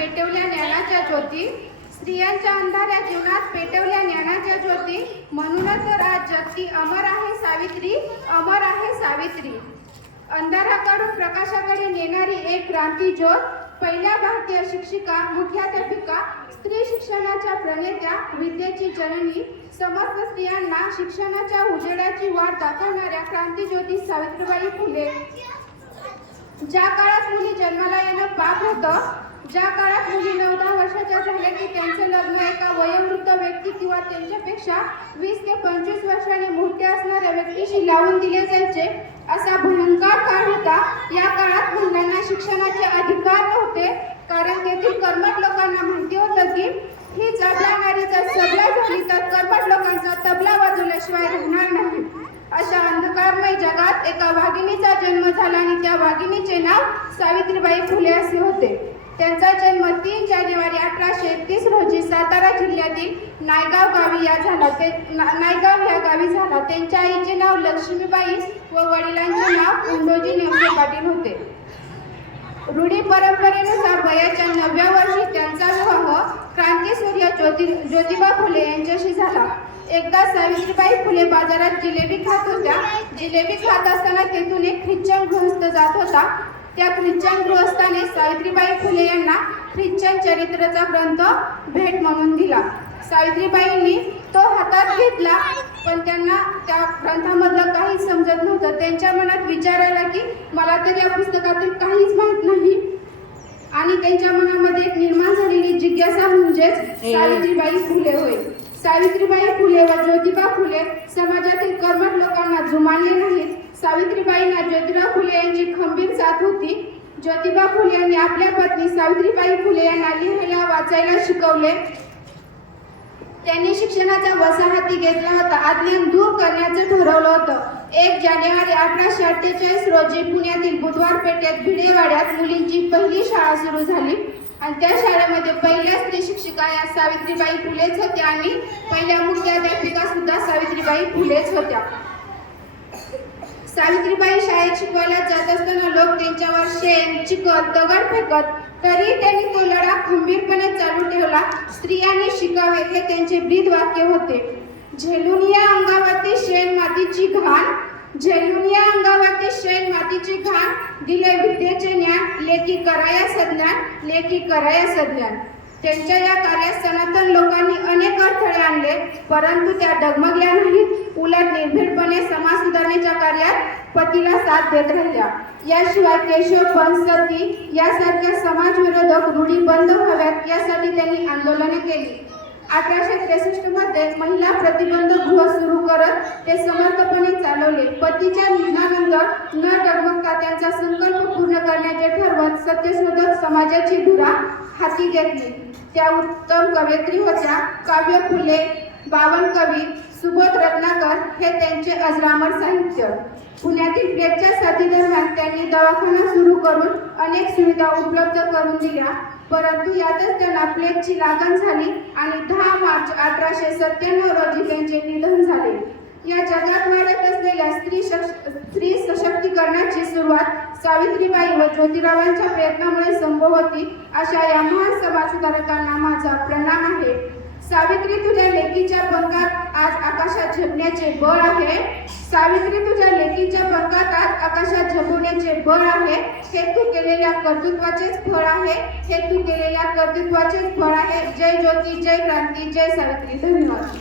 पेटवल्या ज्ञानाच्या ज्योती, स्त्रियांच्या अंधाऱ्या जीवनात पेटवल्या ज्ञानाच्या ज्योती. म्हणूनच तर आज जगती अमर आहे सावित्री, अमर आहे सावित्री. अंधाराकडून प्रकाशाकडे नेणारी एक क्रांती ज्योत, पहिल्या भारतीय शिक्षिका, मुख्याध्यापिका, स्त्री शिक्षणाच्या प्रणेत्या, विद्येची जननी, समस्त स्त्रियांना शिक्षणाच्या उजेडाची वाट दाखवणाऱ्या क्रांतीज्योती सावित्रीबाई फुले. ज्या काळात मुली जन्माला येणं पाप होतं, ज्या काळात मुली 9-10 वर्षाच्या झाल्या की त्यांचं लग्न एका वयोवृद्ध व्यक्ती किंवा त्यांच्यापेक्षा 20 ते 25 वर्षांनी मोठे असणाऱ्या व्यक्तीशी लावून दिले जायचे, असा भयंकर काळ होता. या काळात महिलांना शिक्षणाचे अधिकार नव्हते, कारण तेथील कर्मठ लोकांना माहिती होतं की ही जबला नारी जर सबला झाली तर कर्मठ लोकांचा तबला वाजवल्याशिवाय राहणार नाही. अशा अंधकारमय जगात एका वाघिणीचा जन्म झाला आणि त्या वाघिणीचे नाव सावित्रीबाई फुले असे होते. त्यांचा जन्म 3 जानेवारी 1831 रोजी सातारा जिल्ह्यातील नायगाव या गावी झाला. त्यांच्या आईचे नाव लक्ष्मीबाई व वडिलांचे नाव इंदोजी नेवसे पाटील होते. रूढी परंपरेनुसार वयाच्या 9व्या वर्षी त्यांचा विवाह क्रांतीसूर्य ज्योतिबा फुले यांच्याशी झाला. एकदा सावित्रीबाई फुले बाजारात जिलेबी खात होत्या. जिलेबी खात असताना तेथून एक ख्रिश्चन गृहस्थ जात होता. त्या ख्रिश्चन गृहस्थाने सावित्रीबाई फुले यांना ख्रिश्चन चरित्राचा ग्रंथ भेट म्हणून दिला. सावित्रीबाईंनी तो हातात घेतला, पण त्यांना त्या ग्रंथामधलं काहीच समजत नव्हतं. त्यांच्या मनात विचार आला की मला तर या पुस्तकातील काहीच माहीत नाही, आणि त्यांच्या मनामध्ये एक निर्माण झालेली जिज्ञासा म्हणजेच सावित्रीबाई फुले होय. सावित्रीबाई फुले व ज्योतिबा फुले समाजातील कर्मठ लोकांना जुमानले नाहीत. सावित्रीबाईंना ज्योतिराव फुले यांची खंबीर साथ होती. ज्योतिबा फुले यांनी आपल्या पत्नी सावित्रीबाई फुले यांना लिहायला वाचायला शिकवले. त्यांनी शिक्षणाचा वसा हाती घेतला होता. अज्ञान दूर करण्याचं ठरवलं होतं. 1 जानेवारी 1848 रोजी पुण्यातील बुधवार पेठेत भिडेवाड्यात मुलींची पहिली शाळा सुरू झाली, आणि त्या शाळेमध्ये पहिल्या स्त्री शिक्षिका या सावित्रीबाई फुलेच होत्या आणि पहिल्या मुख्याध्यापिका सुद्धा सावित्रीबाई फुलेच होत्या. सावित्रीबाई शाळेत शिकवायला जात असताना लोक त्यांच्यावर शेण, चिखल, दगड फेकत, तरी त्यांनी तो लढा खंबीरपणे चालू ठेवला. स्त्रियांनी शिकावे हे त्यांचे ब्रीद वाक्य होते. झेलून या अंगावरती शेण मातीची घाण, झेलून या अंगावरती शेण मातीची घाण, दिले विद्येचे ज्ञान, लेकी कराया सज्ञान, लेकी कराया सज्ञान. त्यांच्या या कार्यात सनातन लोकांनी अनेक अडथळे आणले, परंतु त्या डगमगल्या नाहीत. उलट निर्भीडपणे समाज सुधारणेच्या कार्यात पतीला साथ देत राहिल्या. याशिवाय केशवपंत, सती यासारख्या समाजविरोधक रूढी बंद व्हाव्यात यासाठी त्यांनी आंदोलने केली. 1863 मध्ये महिला प्रतिबंध गृह सुरू करत ते समर्थपणे चालवले. पतीच्या निधनानंतर न डगमगता त्यांचा संकल्प पूर्ण करण्याचे ठरवत सत्यशोधक समाजाची धुरा हाती घेतली. त्या उत्तम कवयित्री होत्या. काव्य फुले, 52 कवी, सुबोध रत्नाकर हे त्यांचे अजरामर साहित्य. पुण्यातील प्लेगच्या साथीदरम्यान त्यांनी दवाखाना सुरू करून अनेक सुविधा उपलब्ध करून दिल्या, परंतु यातच त्यांना प्लेगची लागण झाली आणि 10 मार्च 1897 रोजी त्यांचे निधन झाले. या जगात वाढत असलेल्या स्त्री सशक्तीकरणाची सुरुवात सावित्रीबाई व ज्योतिरावांच्या प्रयत्नामुळे संभव होती. अशा या महान समाजसुधारकांना माझा प्रणाम आहे. सावित्री, तुझ्या लेकीच्या पंखात आज आकाशात झेपण्याचे बळ आहे. सावित्री, तुझ्या लेकीच्या पंखात आज आकाशात झेपवण्याचे बळ आहे. हे तू केलेल्या कर्तृत्वाचेच फळ आहे. हे तू केलेल्या कर्तृत्वाचेच फळ आहे. जय ज्योती, जय क्रांती, जय सावित्री. धन्यवाद.